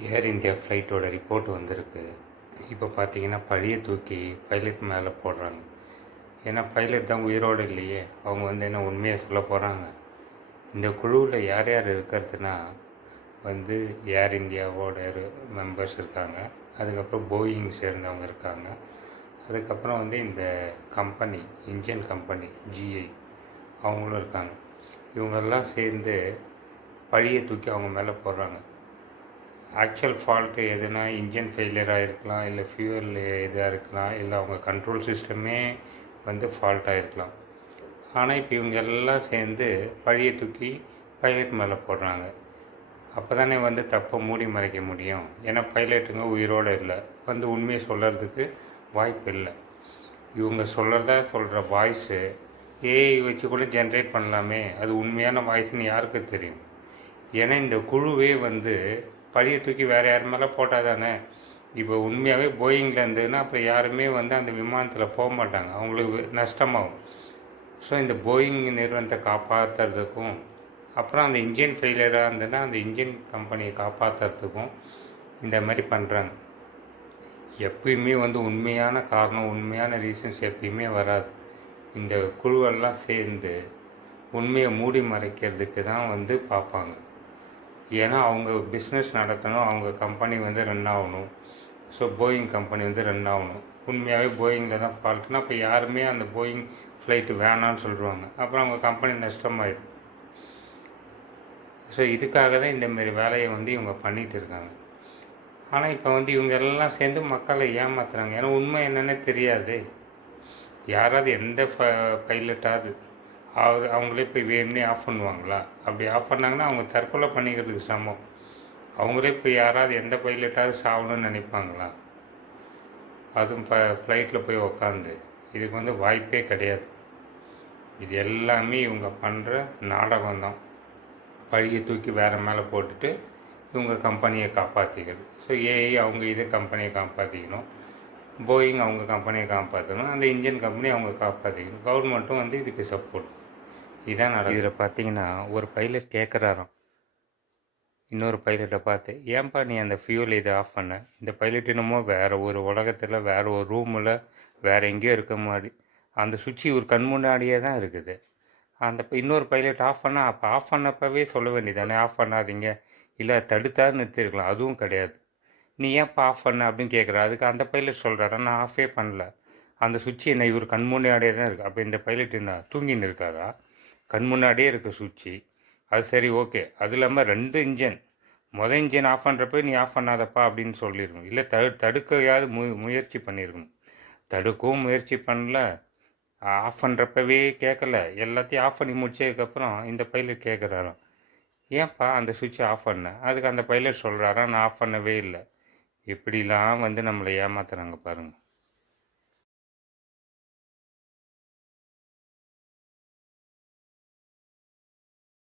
ஏர் India ஃப்ளைட்டோட report வந்திருக்கு. இப்போ பார்த்தீங்கன்னா பழிய தூக்கி பைலட் மேலே போடுறாங்க. ஏன்னா பைலட் தான் உயிரோடு இல்லையே அவங்க வந்து என்ன உண்மையை சொல்ல போகிறாங்க இந்த குழுவில் யார் யார் இருக்கிறதுனா வந்து ஏர் இந்தியாவோட மெம்பர்ஸ் இருக்காங்க. அதுக்கப்புறம் போயிங் சேர்ந்தவங்க இருக்காங்க. அதுக்கப்புறம் வந்து இந்த கம்பெனி இன்ஜின் கம்பெனி ஜிஐ அவங்களும் இருக்காங்க. இவங்கெல்லாம் சேர்ந்து பழியை தூக்கி அவங்க மேலே போடுறாங்க. ஆக்சுவல் ஃபால்ட்டு எதுனா இன்ஜின் ஃபெயிலியராக இருக்கலாம் இல்லை ஃபியூவல் இதாக இருக்கலாம் இல்லை அவங்க கண்ட்ரோல் சிஸ்டமே வந்து ஃபால்ட்டாக இருக்கலாம். ஆனால் இப்போ இவங்க எல்லாம் சேர்ந்து பழியை தூக்கி பைலட் மேலே போடுறாங்க. அப்போ தானே வந்து தப்பை மூடி மறைக்க முடியும். ஏன்னா பைலட்டுங்க உயிரோடு இல்லை. வந்து உண்மையை சொல்கிறதுக்கு வாய்ப்பு இல்லை. இவங்க சொல்கிறதா சொல்கிற வாய்ஸு ஏஐ வச்சு கூட ஜென்ரேட் பண்ணலாமே. அது உண்மையான வாய்ஸ்னு யாருக்கு தெரியும்? ஏன்னா இந்த குழுவே வந்து பழியை தூக்கி வேறு யார் மேலே போட்டால் தானே இப்போ உண்மையாகவே போயிங்கில் இருந்ததுன்னா அப்புறம் யாருமே வந்து அந்த விமானத்தில் போக மாட்டாங்க. அவங்களுக்கு நஷ்டமாகும். ஸோ இந்த போயிங் நிறுவனத்தை காப்பாற்றுறதுக்கும் அப்புறம் அந்த இன்ஜின் ஃபெயிலியராக இருந்ததுன்னா அந்த இன்ஜின் கம்பெனியை காப்பாற்றுறதுக்கும் இந்த மாதிரி பண்ணுறாங்க எப்பயுமே வந்து உண்மையான காரணம் உண்மையான ரீசன்ஸ் எப்பயுமே வராது. இந்த குழுவெல்லாம் சேர்ந்து உண்மையை மூடி மறைக்கிறதுக்கு தான் வந்து பார்ப்பாங்க. ஏன்னா அவங்க பிஸ்னஸ் நடத்தணும் அவங்க கம்பெனி வந்து ரன் ஆகணும். ஸோ போயிங் கம்பெனி வந்து ரன் ஆகணும். உண்மையாகவே போயிங்கில் தான் ஃபால்ட்னா அப்போ யாருமே அந்த போயிங் ஃப்ளைட்டு வேணான்னு சொல்லுவாங்க அப்புறம் அவங்க கம்பெனி நஷ்டமாயிடும் ஸோ இதுக்காக தான் இந்தமாரி வேலையை வந்து இவங்க பண்ணிகிட்டு இருக்காங்க. ஆனால் இப்போ வந்து இவங்க எல்லாம் சேர்ந்து மக்களை ஏமாத்துறாங்க. ஏன்னா உண்மை என்னன்னே தெரியாது. யாராவது எந்த ஃப பைலட்டாவது அவங்களே போய் வேணும்னே ஆஃப் பண்ணுவாங்களா? அப்படி ஆஃப் பண்ணாங்கன்னா அவங்க தற்கொலை பண்ணிக்கிறதுக்கு சமம். அவங்களே போய் யாராவது எந்த பைலட்டாவது சாகணும்னு நினைப்பாங்களா? அதுவும் இப்போ ஃப்ளைட்டில் போய் உக்காந்து. இதுக்கு வந்து வாய்ப்பே கிடையாது. இது எல்லாமே இவங்க பண்ணுற நாடகம் தான் பழியை தூக்கி வேறு மேலே போட்டுட்டு இவங்க கம்பெனியை காப்பாற்றிக்கிறது ஸோ ஏஐ அவங்க இது கம்பெனியை காப்பாற்றிக்கணும் போயிங் அவங்க கம்பெனியை காப்பாற்றணும் அந்த இன்ஜின் கம்பெனி அவங்க காப்பாற்றிக்கணும் கவர்மெண்ட்டும் வந்து இதுக்கு சப்போர்ட் இதான் நட இதில் பார்த்தீங்கன்னா ஒரு பைலட் கேட்குறாராம் இன்னொரு பைலட்டை பார்த்து ஏன்பா நீ அந்த ஃபியூல் இதை ஆஃப் பண்ண? இந்த பைலட் என்னமோ வேறு ஒரு உலகத்தில் வேறு ஒரு ரூமில் வேறு எங்கேயோ இருக்க மாதிரி அந்த சுவிட்ச் ஒரு கண் முன்னாடியே தான் இருக்குது. அந்த இன்னொரு பைலட் ஆஃப் பண்ணால் அப்போ ஆஃப் பண்ணப்பவே சொல்ல வேண்டியதானே? ஆஃப் பண்ணாதீங்க. இல்லை தடுத்தா நிறுத்திருக்கலாம். அதுவும் கிடையாது. நீ ஏன்ப்பா ஆஃப் பண்ண? அப்படின்னு கேட்குற அதுக்கு அந்த பைலட் சொல்கிறாரா நான் ஆஃபே பண்ணல. அந்த சுவிட்ச் என்ன இவர் கண் முன்னாடியே தான் இருக்குது அப்போ இந்த பைலட் என்ன தூங்கின்னு இருக்காரா? கண் முன்னாடியே இருக்குது சுவிட்சு அது சரி ஓகே. அது இல்லாமல் ரெண்டு இன்ஜின். மொதல் இன்ஜின் ஆஃப் பண்ணுறப்ப நீ ஆஃப் பண்ணாதப்பா அப்படின்னு சொல்லியிருக்கணும் இல்லை தடு தடுக்கையாவது மு முயற்சி பண்ணியிருக்கணும் தடுக்கவும் முயற்சி பண்ணல. ஆஃப் பண்ணுறப்பவே கேட்கல எல்லாத்தையும் ஆஃப் பண்ணி முடிச்சதுக்கப்புறம் இந்த பைலட் கேட்குறாராம் ஏன்ப்பா அந்த சுவிட்சை ஆஃப் பண்ண? அதுக்கு அந்த பைலட் சொல்கிறாரா நான் ஆஃப் பண்ணவே இல்லை. இப்படிலாம் வந்து நம்மளை ஏமாத்துறாங்க பாருங்கள்